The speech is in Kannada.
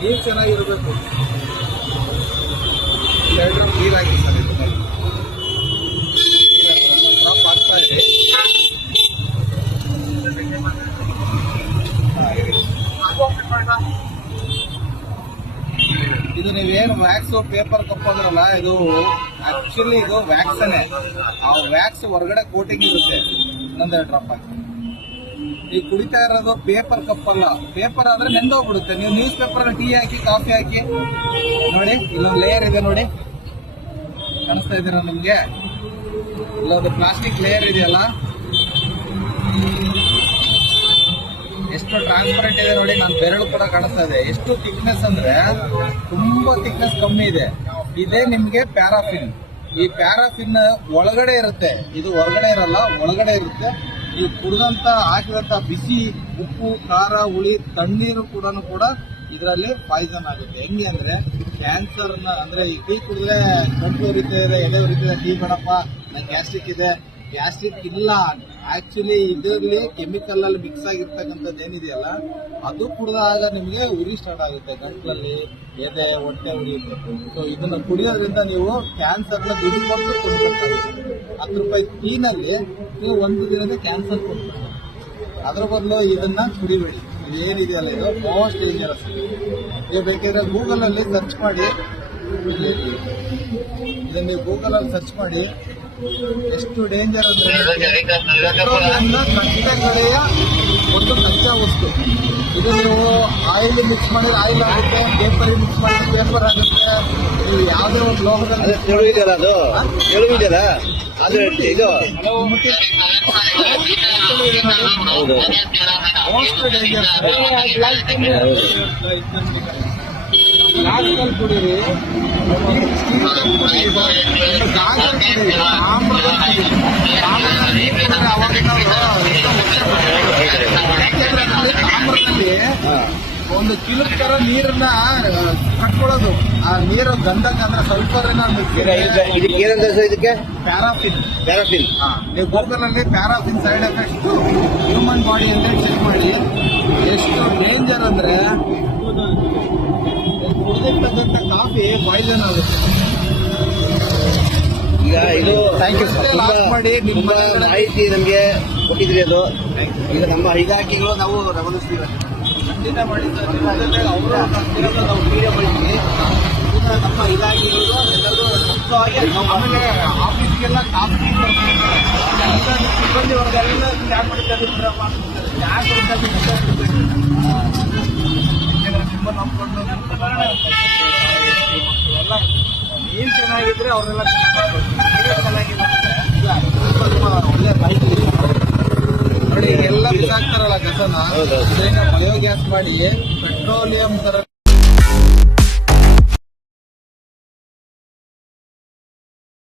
ನೀರು ಚೆನ್ನಾಗಿರ್ಬೇಕು. ನೀರ್ ಹಾಕಿ ಸರ್, ಡ್ರಾಪ್ ಆಗ್ತಾ ಇದೆ. ಇದು ನೀವೇನು ವ್ಯಾಕ್ಸ್ ಪೇಪರ್ ಕಪ್ ಅಂದ್ರಲ್ಲ, ಇದು ಆಕ್ಚುಲಿ ಇದು ವ್ಯಾಕ್ಸನೇ. ಆ ವ್ಯಾಕ್ಸ್ ಹೊರಗಡೆ ಕೋಟಿಂಗ್ ಇರುತ್ತೆ. ಇನ್ನೊಂದೆರಡು ಡ್ರಾಪ್ ಹಾಕಿ. ನೀವು ಕುಡಿತಾ ಇರೋದು ಪೇಪರ್ ಕಪ್ ಅಲ್ಲ. ಪೇಪರ್ ಆದ್ರೆ ನೆಂದೋಗ್ಬಿಡುತ್ತೆ. ನೀವು ನ್ಯೂಸ್ ಪೇಪರ್ ಟೀ ಹಾಕಿ, ಕಾಫಿ ಹಾಕಿ ನೋಡಿ, ಇಲ್ಲೊಂದು ಲೇಯರ್ ಇದೆ ನೋಡಿ, ಕಾಣಿಸ್ತಾ ಇದ್ದೀರಾ ನಿಮ್ಗೆ? ಇಲ್ಲೊಂದು ಪ್ಲಾಸ್ಟಿಕ್ ಲೇಯರ್ ಇದೆಯಲ್ಲ, ಎಷ್ಟು ಟ್ರಾನ್ಸ್ಪರೆಂಟ್ ಇದೆ ನೋಡಿ. ನನ್ನ ಬೆರಳು ಕೂಡ ಕಾಣಿಸ್ತಾ ಇದೆ. ಎಷ್ಟು ಥಿಕ್ನೆಸ್ ಅಂದ್ರೆ ತುಂಬಾ ಥಿಕ್ನೆಸ್ ಕಮ್ಮಿ ಇದೆ. ಇದೇ ನಿಮ್ಗೆ ಪ್ಯಾರಾಫಿನ್. ಈ ಪ್ಯಾರಾಫಿನ್ ಒಳಗಡೆ ಇರುತ್ತೆ, ಇದು ಹೊರಗಡೆ ಇರಲ್ಲ, ಒಳಗಡೆ ಇರುತ್ತೆ. ಈ ಕುಡಿದಂತ ಹಾಕಿದಂತ ಬಿಸಿ ಉಪ್ಪು, ಖಾರ, ಹುಳಿ, ತಣ್ಣೀರು ಕೂಡ ಇದರಲ್ಲಿ ಪಾಯ್ಸನ್ ಆಗುತ್ತೆ. ಹೆಂಗೆ ಅಂದ್ರೆ ಕ್ಯಾನ್ಸರ್ ಅಂದ್ರೆ ಈ ಟೀ ಕುಡಿದ್ರೆ ಗಂಟು ಉರಿತಾ ಇದೆ, ಎದೆ ಉರಿತಿದೆ, ಟೀ ಬೇಡಪ್ಪ ನಂಗೆ ಗ್ಯಾಸ್ಟ್ರಿಕ್ ಇದೆ. ಗ್ಯಾಸ್ಟ್ರಿಕ್ ಇಲ್ಲ, ಆಕ್ಚುಲಿ ಇದರಲ್ಲಿ ಕೆಮಿಕಲ್ ಅಲ್ಲಿ ಮಿಕ್ಸ್ ಆಗಿರ್ತಕ್ಕಂಥದ್ದು ಏನಿದೆಯಲ್ಲ, ಅದು ಕುಡಿದಾಗ ನಿಮಗೆ ಉರಿ ಸ್ಟಾರ್ಟ್ ಆಗುತ್ತೆ, ಗಂಟ್ಲಲ್ಲಿ ಎದೆ, ಹೊಟ್ಟೆ ಉರಿಯುತ್ತೆ. ಸೊ ಇದನ್ನ ಕುಡಿಯೋದ್ರಿಂದ ನೀವು ಕ್ಯಾನ್ಸರ್ನ ದುಡ್ಡು ಕೊಟ್ಟು ಕೊಂಡ್ಕೊಳ್ತಾರೆ. 10 ರೂಪಾಯಿ ಟೀನಲ್ಲಿ ನೀವು ಒಂದು ದಿನದ ಕ್ಯಾನ್ಸರ್ ಕೊಡ್ತಾರೆ. ಅದ್ರ ಬದಲು ಇದನ್ನ ಕುಡಿಬೇಡಿ. ಇದೇನಿದೆಯಲ್ಲ, ಇದು ಮೋಸ್ಟ್ ಡೇಂಜರಸ್. ನೀವು ಬೇಕಾದ್ರೆ ಗೂಗಲ್ ಅಲ್ಲಿ ಸರ್ಚ್ ಮಾಡಿ, ಇದನ್ನ ನೀವು ಗೂಗಲ್ ಅಲ್ಲಿ ಸರ್ಚ್ ಮಾಡಿ. ಎಷ್ಟು ಡೇಂಜರ್ ಅಂದ್ರೆ ಕಟ್ಟೆಗಳೆಯ ಒಂದು ಕಚ್ಚಾ ವಸ್ತು. ಇದು ನೀವು ಆಯಿಲ್ ಮಿಕ್ಸ್ ಮಾಡಿದ್ರೆ ಆಯಿಲ್ ಆಗುತ್ತೆ, ಪೇಪರ್ ಮಿಕ್ಸ್ ಮಾಡಿದ್ರೆ ಪೇಪರ್ ಆಗುತ್ತೆ. ನೀವು ಯಾವುದೇ ಒಂದು ಲೋಹದಲ್ಲಿ ಮೋಸ್ಟ್ ಡೇಂಜರ್. ಗ್ಲಾಸ್ ಕುಡೀರಿ, ತಾಮ್ರದಲ್ಲಿ ಒಂದು ಕಿಲುಕ್ ತರ ನೀರನ್ನ ಕಟ್ಕೊಳ್ಳೋದು. ಆ ನೀರು ಗಂಧಕ ಅಂದ್ರೆ ಸಲ್ಫರ್ ಇದಕ್ಕೆ ಪ್ಯಾರಾಫಿನ್. ಪ್ಯಾರಾಫಿನ್ ನೀವು ಗೂಗಲ್ ಅಲ್ಲಿ paraffin side effects human body ಅಂತ ಚೆಕ್ ಮಾಡಿ. ಎಷ್ಟು ಡೇಂಜರ್ ಅಂದ್ರೆ ಕುಡಿದಿರ್ತಕ್ಕಂಥ ಕಾಫಿ ಪಾಯ್ಸನ್ ಆಗುತ್ತೆ. ಈಗ ಇದು ಥ್ಯಾಂಕ್ ಯು ಸರ್. ಮಾಡಿ ನಿಮ್ಮ ಮಾಹಿತಿ ನಮಗೆ ಕೊಟ್ಟಿದ್ರಿ. ಅದು ಈಗ ನಮ್ಮ ಇಲಾಖೆಗಳು ನಾವು ಗಮನಿಸ್ತೀವಿ, ಖಂಡಿತ ಮಾಡಿ ಸರ್. ಅವರು ನಾವು ಮೀಡಿಯಾ ಮಾಡಿದ್ವಿ. ಈಗ ನಮ್ಮ ಇಲಾಖೆಗಳು ಎಲ್ಲರೂ ಮುಕ್ತವಾಗಿ ಆಮೇಲೆ ಆಫೀಸ್ಗೆಲ್ಲ ಕಾಫಿ ಸಿಬ್ಬಂದಿ ವರ್ಗಲ್ಲ ಯಾಕೆ ಮಾಡಿದ್ದಾರೆ ತುಂಬ ನಂಬ್ಕೊಂಡು ಎಲ್ಲ ಏನ್ ಚೆನ್ನಾಗಿದ್ರೆ ಅವರೆಲ್ಲ ಚೆನ್ನಾಗಿಲ್ಲ. ಒಳ್ಳೆ ಮಾಹಿತಿ ನೋಡಿ. ಎಲ್ಲ ಬಿಸಾಕ್ತಾರಲ್ಲ ಕಸನ, ಇದನ್ನ ಬಯೋಗ್ಯಾಸ್ ಮಾಡಿ ಪೆಟ್ರೋಲಿಯಂ ತರ